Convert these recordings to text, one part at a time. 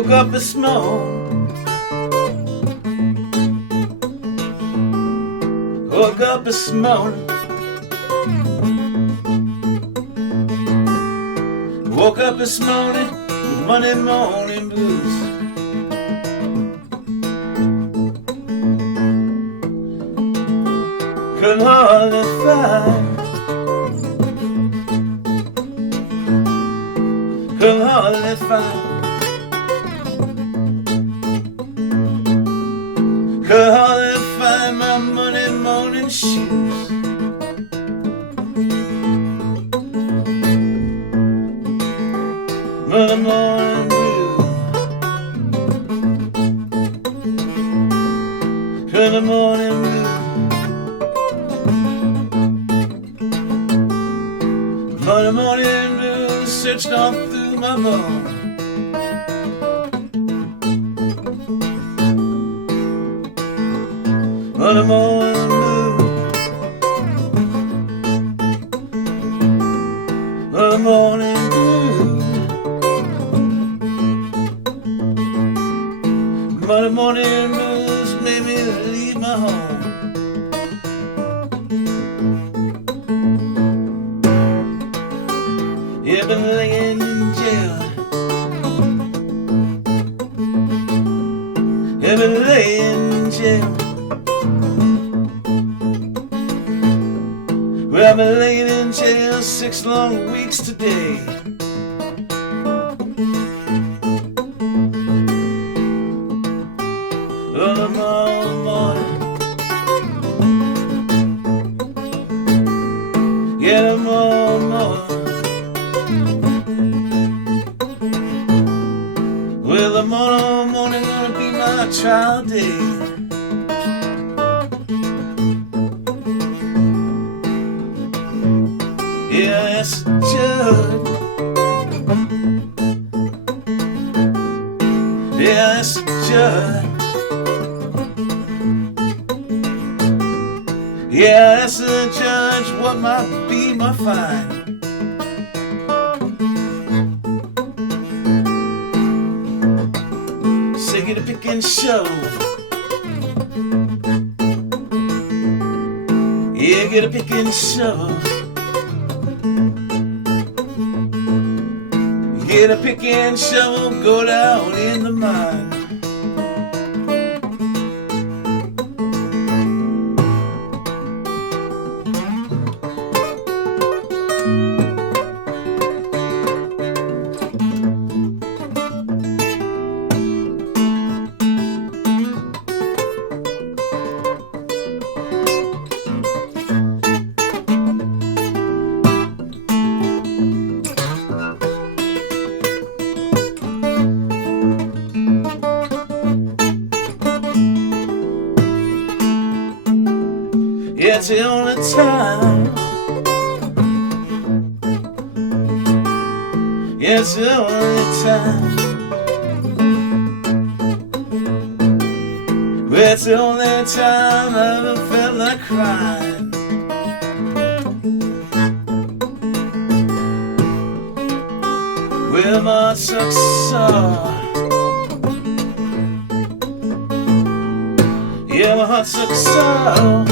Woke up this morning. Woke up this morning. Woke up this morning with Monday morning blues. Couldn't hardly find. Couldn't hardly find. Could hardly find my Monday morning shoes. Monday morning blues. Monday morning blues. Monday morning blues searched all through my bones. Monday morning blues. Monday morning blues. Monday morning blues made me leave my home. Yeah, been laying in jail. Yeah, been laying in jail. Well, I've been laying in jail 6 long weeks today. Oh, tomorrow morning. Yeah, tomorrow morning. Well, tomorrow morning gonna be my trial day. Yes, judge. Yes, judge. Yes, judge. What might be my fine? Say, get a pick and shovel. Yeah, get a pick and shovel. Get a pick and shovel, go down in the mine. Yeah, it's the only time. Yeah, it's the only time. Well, it's the only time I ever felt like crying. Well, my heart sucks sore. Yeah, my heart sucks sore.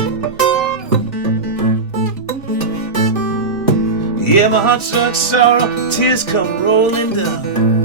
Yeah, my heart struck sorrow, tears come rolling down.